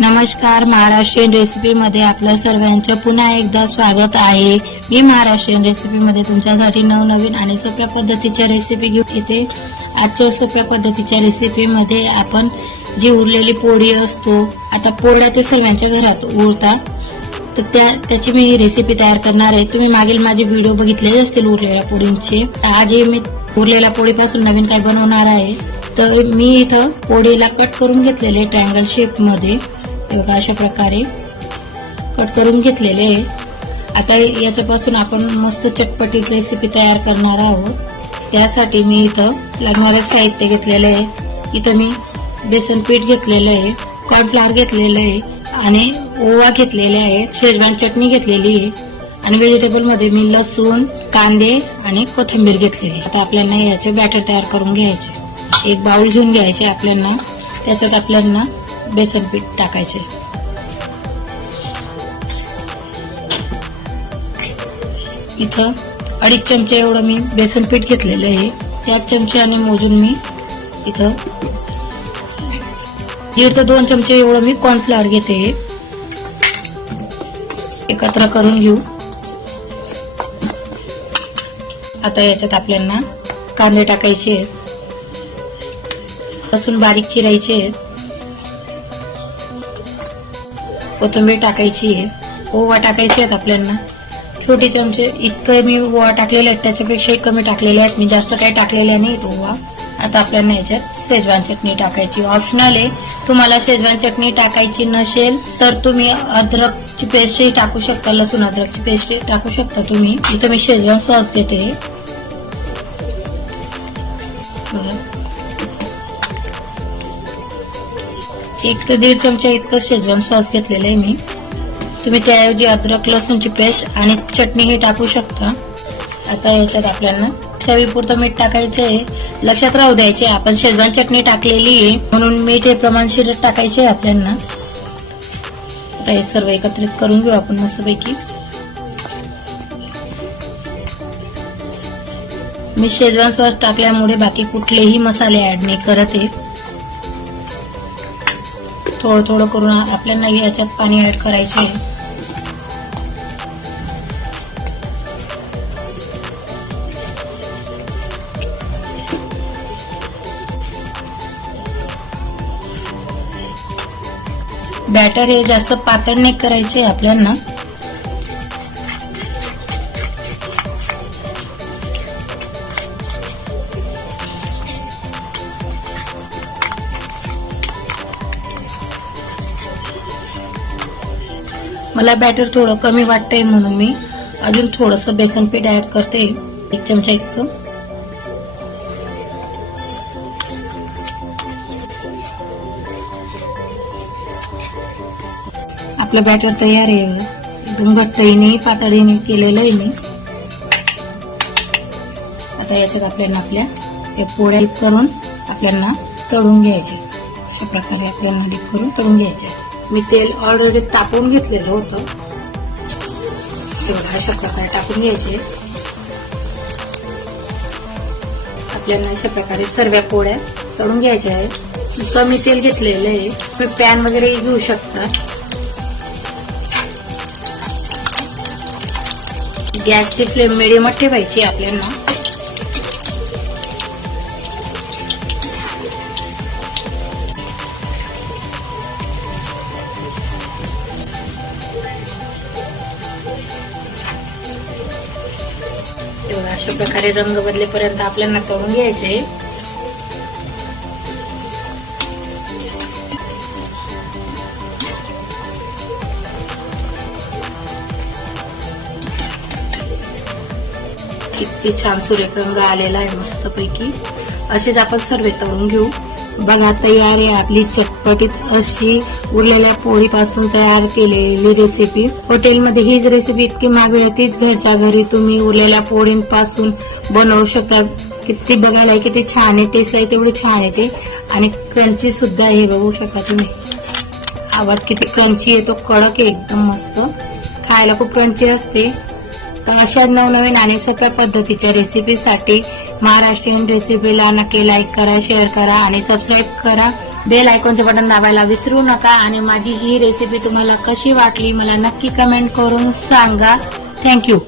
नमस्कार महाराष्ट्रीयन रेसिपीमध्ये आपल्या सर्वांचं पुन्हा एकदा स्वागत आहे. मी महाराष्ट्रीयन रेसिपीमध्ये तुमच्यासाठी नवनवीन आणि सोप्या पद्धतीच्या रेसिपी घेऊन येते. आजच्या सोप्या पद्धतीच्या रेसिपीमध्ये आपण जी उरलेली पोळी असतो आता पोळ्या ते सर्वांच्या घरात उरता. तर त्या त्याची मी रेसिपी तयार करणार आहे. तुम्ही मागील माझे व्हिडिओ बघितलेले असतील उरलेल्या पोळींचे. आजही मी उरलेल्या पोळीपासून नवीन काय बनवणार आहे? तर मी इथं पोळीला कट करून घेतलेले ट्रँगल शेपमध्ये. हे बघा अशा प्रकारे कट करून घेतलेले आहे. आता याच्यापासून आपण मस्त चटपटीत रेसिपी तयार करणार आहोत. त्यासाठी मी इथं लागणारं साहित्य घेतलेलं आहे. इथं मी बेसन पीठ घेतलेलं आहे कॉर्नफ्लॉवर घेतलेलं आहे आणि ओवा घेतलेले आहे शेजवान चटणी घेतलेली आहे. आणि व्हेजिटेबलमध्ये मी लसूण कांदे आणि कोथिंबीर घेतलेली आहे. आता आपल्याला याचे बॅटर तयार करून घ्यायचे. एक बाउल घेऊन घ्यायचे आपल्याला. त्याच्यात आपल्याला बेसन पीठ टाकायचे. इथं अडीच चमचे एवढं मी बेसन पीठ घेतलेलं आहे. त्याच चमच्याने मोजून मी इथं दीड ते दोन चमचे एवढं मी कॉर्नफ्लॉवर घेते. एकत्र करून घेऊ. आता याच्यात आपल्याला कांदे टाकायचे लसूण बारीक चिरायचे आहेत. कोथिंबीर टाकायची आहे. ओवा टाकायचे आहेत आपल्याला छोटे चमचे इतकं मी ओवा टाकलेले आहेत त्याच्यापेक्षाही कमी टाकलेले आहेत. मी जास्त काही टाकलेले नाहीत ओवा. आता आपल्याला याच्यात शेजवान चटणी टाकायची. ऑप्शनल आहे तुम्हाला शेजवान चटणी टाकायची नसेल तर तुम्ही अद्रकची पेस्टही टाकू शकता लसूण अद्रकची पेस्ट टाकू शकता तुम्ही. इथं मी शेजवान सॉस घेते. एक ते दीड चमचा इतकं शेजवान सॉस घेतलेलं आहे मी. तुम्ही त्याऐवजी अद्रक लसूणची पेस्ट आणि चटणी हे टाकू शकता. आता याच्यात आपल्याला चवीपुरतं मीठ टाकायचं आहे लक्षात राहू द्यायचे आपण शेजवान चटणी टाकलेली आहे. म्हणून मीठ हे प्रमाणशीर टाकायचे आहे आपल्याला. आता हे सर्व एकत्रित करून घेऊ आपण मस्तपैकी. मी शेजवान सॉस टाकल्यामुळे बाकी कुठलेही मसाले ऍड नाही करत आहे. थोडं थोडं करून आपल्याला याच्यात पाणी ऍड करायचे आहे बॅटर हे जास्त पातळ नाही करायचे आपल्याला. मला बॅटर थोडं कमी वाटतंय म्हणून मी अजून थोडस बेसन पीठ ऍड करते. एक चमचा इतकं आपलं बॅटर तयार आहे. एकदम घट्टईने पातळीने केलेलं आहे मी. आता याच्यात आपल्याला आपल्या हे पोळ्या करून आपल्याला तळून घ्यायचे. अशा प्रकारे आपल्याला डीप करून तळून घ्यायचे. मी तेल ऑलरेडी तापवून घेतलेलं होतं. एवढा अशा प्रकारे टाकून घ्यायचे. आपल्याला अशा प्रकारे सर्व पोळ्या तळून घ्यायच्या आहेत. कमी तेल घेतलेलं आहे. तुम्ही पॅन वगैरे घेऊ शकता. गॅसची फ्लेम मिडियमच ठेवायची आपल्याला. तेवढा अशा प्रकारे रंग बदलेपर्यंत आपल्याला तळून घ्यायचे. किती छान सुरेख रंग आलेला आहे मस्तपैकी. असेच आपण सर्व तळून घेऊ. बघा तयार आहे आपली चटपटीत अशी उरलेल्या पोळीपासून तयार केलेली रेसिपी हॉटेलमध्ये हीच रेसिपी इतकी महाग तीच घरच्या घरी तुम्ही उरलेल्या पोळींपासून बनवू शकता. किती बघायला आहे किती छान आहे टेस्ट आहे तेवढी छान येते आणि क्रंची सुद्धा हे बघू शकता तुम्ही. आवाज किती क्रंची येतो कडक आहे एकदम मस्त. खायला खूप क्रंची असते. तर अशा नवनवीन आणि सोप्या पद्धतीच्या रेसिपीसाठी महाराष्ट्रीयन रेसिपीला नक्की लाईक करा शेअर करा आणि सबस्क्राईब करा. बेल आयकॉनचे बटन दाबायला विसरू नका आणि माझी ही रेसिपी तुम्हाला कशी वाटली मला नक्की कमेंट करून सांगा. थँक्यू